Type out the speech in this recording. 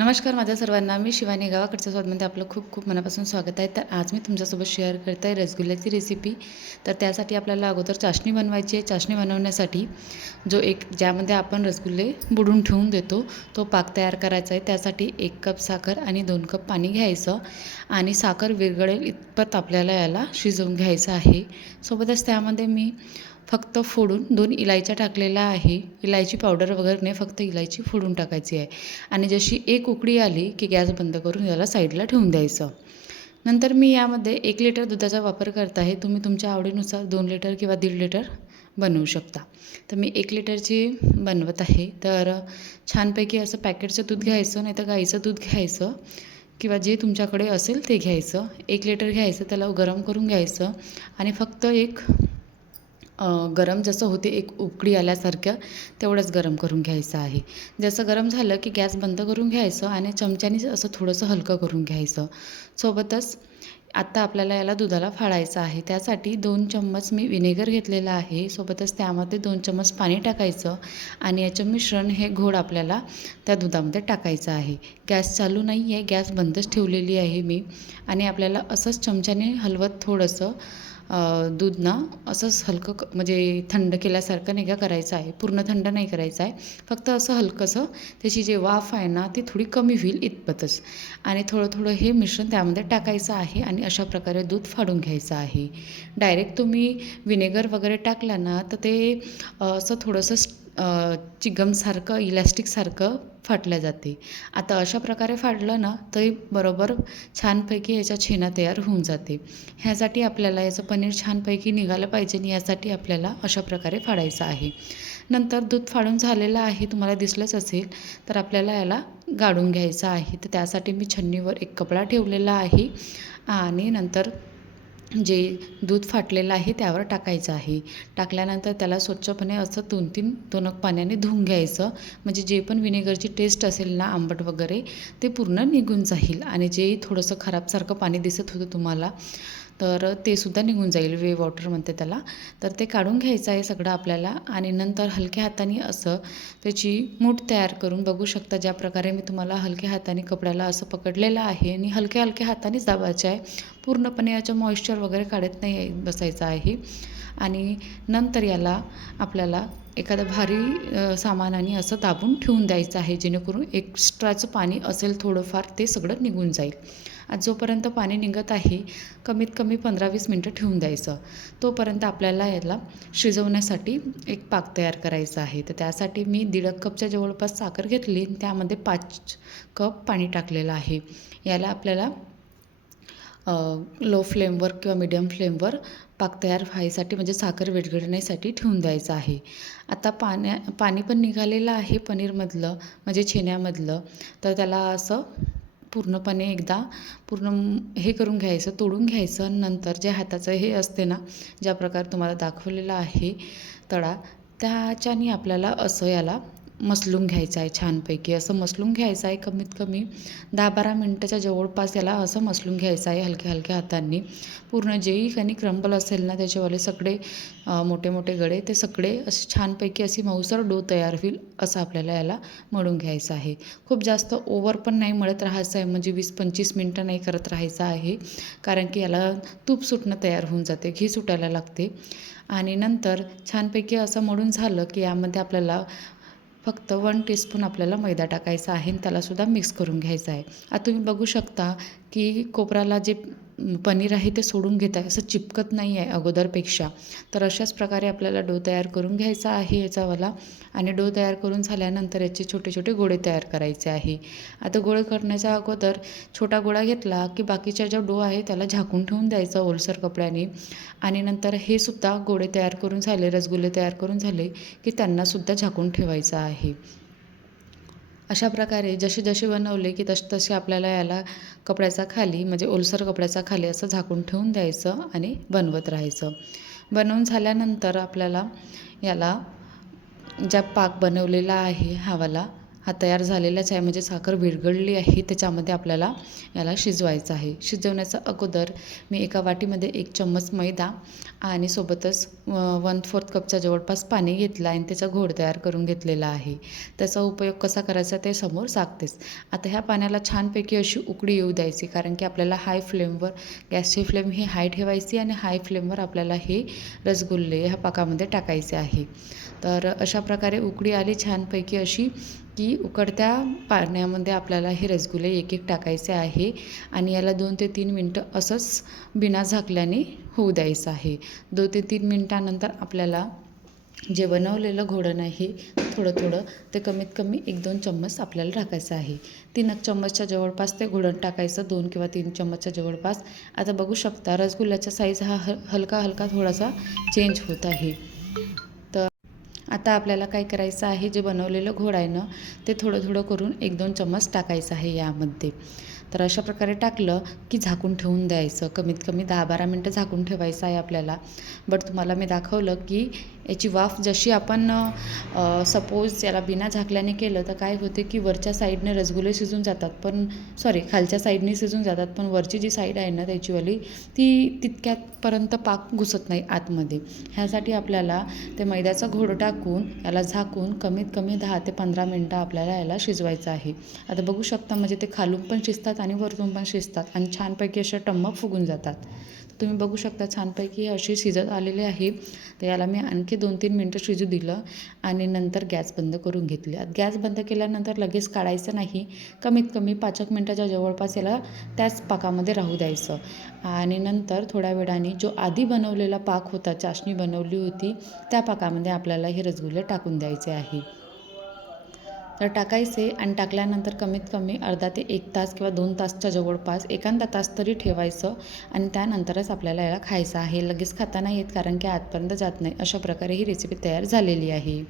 नमस्कार माझ्या सर्वांना. मी शिवानी. गावाकडच्या स्वादमध्ये आपलं खूप खूप मनापासून स्वागत आहे. तर आज मी तुमच्यासोबत शेअर करत आहे रसगुल्ल्याची रेसिपी. तर त्यासाठी आपल्याला अगोदर चाशणी बनवायची आहे. चाशणी बनवण्यासाठी ज्यामध्ये आपण रसगुल्ले बुडवून ठेवून देतो तो पाक तयार करायचा आहे. त्यासाठी 1 कप साखर आणि 2 कप पाणी घ्यायचं आणि साखर विरघळेल इतपत आपल्याला याला शिजवून घ्यायचं आहे. सोबतच त्यामध्ये मी फक्त फोडून 2 इलायच्या टाकलेल्या आहे. इलायची पावडर वगैरे नाही, फक्त इलायची फोडून टाकायची आहे. आणि जशी एक उकळी आली की गॅस बंद करून याला साईडला ठेवून द्यायचं. नंतर मी यामध्ये 1 लिटर दुधाचा वापर करत आहे. तुम्ही तुमच्या आवडीनुसार 2 लिटर किंवा 1.5 लिटर बनवू शकता. तर मी 1 लिटरची बनवत आहे. तर छानपैकी असं पॅकेटचं दूध घ्यायचं, नाही तर गाईचं दूध घ्यायचं किंवा जे तुमच्याकडे असेल ते घ्यायचं. 1 लिटर घ्यायचं, त्याला गरम करून घ्यायचं आणि फक्त गरम जसं होते एक उकळी आल्यासारखं तेवढंच गरम करून घ्यायचं आहे. जसं गरम झालं की गॅस बंद करून घ्यायचं आणि चमच्याने असं थोडंसं हलकं करून घ्यायचं. सोबतच आत्ता आपल्याला याला दुधाला फाळायचं आहे. त्यासाठी 2 चम्मच मी विनेगर घेतलेलं आहे. सोबतच त्यामध्ये 2 चम्मच पाणी टाकायचं आणि याचं मिश्रण हे घोळ आपल्याला त्या दुधामध्ये टाकायचं आहे. गॅस चालू नाही आहे, गॅस बंदच ठेवलेली आहे मी आणि आपल्याला असंच चमच्याने हलवत थोडंसं दूध ना असंच हलकं म्हणजे थंड केल्यासारखं नाही का करायचं आहे. पूर्ण थंड नाही करायचं आहे. फक्त असं हलकंसं त्याची जी वाफ आहे ना ती थोडी कमी होईल इतपतच आणि थोडं हे मिश्रण त्यामध्ये टाकायचं आहे आणि अशा प्रकारे दूध फाडून घ्यायचं आहे. डायरेक्ट तुम्ही विनेगर वगैरे टाकला ना तर ते असं थोडंसं चिगमसारखं इलॅस्टिकसारखं फाटल्या जाते. आता अशा प्रकारे फाडलं ना तरी बरोबर छानपैकी याचा छेना तयार होऊन जाते. ह्यासाठी आपल्याला याचं पनीर छानपैकी निघालं पाहिजे आणि यासाठी आपल्याला अशा प्रकारे फाडायचं आहे. नंतर दूध फाडून झालेलं आहे, तुम्हाला दिसलंच असेल. तर आपल्याला याला गाळून घ्यायचं आहे. तर त्यासाठी मी छन्नीवर एक कपडा ठेवलेला आहे आणि नंतर जे दूध फाटलेलं आहे त्यावर टाकायचं आहे. टाकल्यानंतर त्याला स्वच्छपणे असं 2-3 दोनक पाण्याने धुवून घ्यायचं. म्हणजे जे पण विनेगरची टेस्ट असेल ना आंबट वगैरे ते पूर्ण निघून जाईल आणि जे थोडंसं खराबसारखं पाणी दिसत होतं तुम्हाला तर ते सुद्धा निघून जाईल. वॉटर म्हणते त्याला. तर ते काढून घ्यायचं आहे सगळं आपल्याला आणि नंतर हलक्या हाताने असं त्याची मूठ तयार करून बघू शकता. ज्या प्रकारे मी तुम्हाला हलक्या हाताने कपड्याला असं पकडलेलं आहे आणि हलक्या हलक्या हातानेच दाबायचं आहे. पूर्णपणे याचं मॉइश्चर वगैरे काढत नाही बसायचं आहे. आणि नंतर याला आपल्याला एखादं भारी सामानाने असं दाबून ठेवून द्यायचं आहे, जेणेकरून एक्स्ट्राचं पाणी असेल थोडंफार ते सगळं निघून जाईल. जोपर्यंत पाणी निघत आहे कमीत कमी 15-20 मिनटं ठेवून द्यायचं. तोपर्यंत आपल्याला याला शिजवण्यासाठी एक पाक तयार करायचा आहे. तर त्यासाठी मी 1.5 कपच्या जवळपास साखर घेतली, त्यामध्ये 5 कप पाणी टाकलेलं आहे. याला आपल्याला लो फ्लेमवर किंवा मीडियम फ्लेमवर पाक तयार व्हायसाठी म्हणजे साखर विरघळण्यासाठी ठेवून द्यायचं आहे. आता पाणी पण निघालेलं आहे पनीरमधलं म्हणजे छेन्यामधलं. तर त्याला असं पूर्णपणे एकदा पूर्ण हे करून घ्यायचं, तोडून घ्यायचं आणि नंतर जे हाताचं हे असते ना, ज्या प्रकारे तुम्हाला दाखवलेला आहे तळा, त्याच्याने आपल्याला असं याला मसलून घ्यायचं आहे छानपैकी. असं मसलून घ्यायचं आहे कमीत कमी 10-12 मिनटाच्या जवळपास याला असं मसलून घ्यायचं आहे हलक्या हलक्या हातांनी. पूर्ण जेही काही क्रंबल असेल ना त्याच्यावाले सगळे मोठे मोठे गडे ते सगळे असे छानपैकी अशी मऊसर डो तयार होईल असं आपल्याला याला मळून घ्यायचं आहे. खूप जास्त ओव्हर पण नाही मळत राहायचं आहे, म्हणजे 20-25 मिनटं नाही करत राहायचं आहे, कारण की याला तूप सुटणं तयार होऊन जाते, घी सुटायला लागते. आणि नंतर छानपैकी असं मळून झालं की यामध्ये आपल्याला फक्त 1 टीस्पून आपल्याला मैदा टाकायचा आहे आणि त्यालासुद्धा मिक्स करून घ्यायचं आहे. आता तुम्ही बघू शकता की कोपऱ्याला जे पनीर आहे ते सोडून घेत आहे, असं चिपकत नाही आहे अगोदरपेक्षा. तर अशाच प्रकारे आपल्याला डो तयार करून घ्यायचा आहे याचावाला. आणि डो तयार करून झाल्यानंतर याचे छोटे छोटे गोळे तयार करायचे आहे. आता गोळे करण्याच्या अगोदर छोटा गोळा घेतला की बाकीचा जो डो आहे त्याला झाकून ठेवून द्यायचा ओलसर कपड्याने. आणि नंतर हे सुद्धा गोळे तयार करून झाले, रसगुल्ले तयार करून झाले की त्यांनासुद्धा झाकून ठेवायचं आहे. अशा प्रकारे जसे जसे बनवले की तसे आपल्याला याला कपड्याचा खाली म्हणजे ओलसर कपड्याचा खाली असं झाकून ठेवून द्यायचं आणि बनवत राहायचं. बनवून झाल्यानंतर आपल्याला याला ज्या पाक बनवलेला आहे हा वाला हा तयार झालेलाच आहे, म्हणजे साखर विरघळली आहे. त्याच्यामध्ये आपल्याला याला शिजवायचं आहे. शिजवण्याचा अगोदर मी एका वाटीमध्ये 1 चम्मच मैदा आणि सोबतच 1/4 कपच्या जवळपास पाणी घेतलं आणि त्याचा घोळ तयार करून घेतलेला आहे. त्याचा उपयोग कसा करायचा ते समोर सांगतेच. आता ह्या पाण्याला छानपैकी अशी उकळी येऊ द्यायची, कारण की आपल्याला हाय फ्लेमवर, गॅसची फ्लेम ही हाय ठेवायची आणि हाय फ्लेमवर आपल्याला हे रसगुल्ले ह्या पाकामध्ये टाकायचे आहे. तर अशा प्रकारे उकळी आली छानपैकी अशी, की उकळत्या पाण्यामध्ये आपल्याला हे रसगुल्ले एक एक टाकायचे आहे आणि याला 2 ते 3 मिनटं असंच बिना झाकल्याने होऊ द्यायचं आहे. 2 ते 3 मिनटानंतर आपल्याला जे बनवलेलं घोळण आहे थोडं थोडं ते कमीत कमी 1-2 चम्मच आपल्याला टाकायचं आहे. 3 चम्मचच्या जवळपास ते घोळण टाकायचं, 2 किंवा 3 चम्मचच्या जवळपास. आता बघू शकता रसगुल्ल्याचा साईज हा हलका हलका थोडासा चेंज होत आहे. तर आता आपल्याला काय करायचं आहे, जे बनवलेलं घोळ आहे ना ते थोडं थोडं करून 1-2 चम्मच टाकायचं आहे यामध्ये. तर अशा प्रकारे टाकलं की झाकून ठेवून द्यायचं. कमीत कमी 10-12 मिनटं झाकून ठेवायचं आहे आपल्याला. बट तुम्हाला मी दाखवलं की याची वाफ जशी आपण सपोज याला बिना झाकल्याने केलं तर काय होते की वरच्या साईडने रसगुल्ले शिजून जातात, पण खालच्या साईडने शिजून जातात, पण वरची जी साईड आहे ना त्याचीवाली ती तितक्यापर्यंत पाक घुसत नाही आतमध्ये. ह्यासाठी आपल्याला ते मैद्याचा घोळ टाकून याला झाकून कमीत कमी 10 ते 15 मिनटं आपल्याला याला शिजवायचं आहे. आता बघू शकता, म्हणजे ते खालून पण शिजतात आणि वरतून पण शिजतात आणि छानपैकी अशा टम्म फुगून जातात. तुम्ही बघू शकता छानपैकी अशी शिजत आलेली आहे. तर याला मी आणखी 2-3 मिनटं शिजू दिलं आणि नंतर गॅस बंद करून घेतली. गॅस बंद केल्यानंतर लगेच काढायचं नाही. कमीत कमी 5 मिनटाच्या जवळपास याला त्याच पाकामध्ये राहू द्यायचं आणि नंतर थोड्या वेळाने जो आधी बनवलेला पाक होता, चाशणी बनवली होती, त्या पाकामध्ये आपल्याला हे रसगुल्ले टाकून द्यायचे आहे. तर टाकायचे आणि टाकल्यानंतर कमीत कमी अर्धा ते 1 तास किंवा 2 तासच्या जवळपास एखादा तास तरी ठेवायचं आणि त्यानंतरच आपल्याला याला खायचं आहे. लगेच खाता नाही येत, कारण की आतपर्यंत जात नाही. अशा प्रकारे ही रेसिपी तयार झालेली आहे.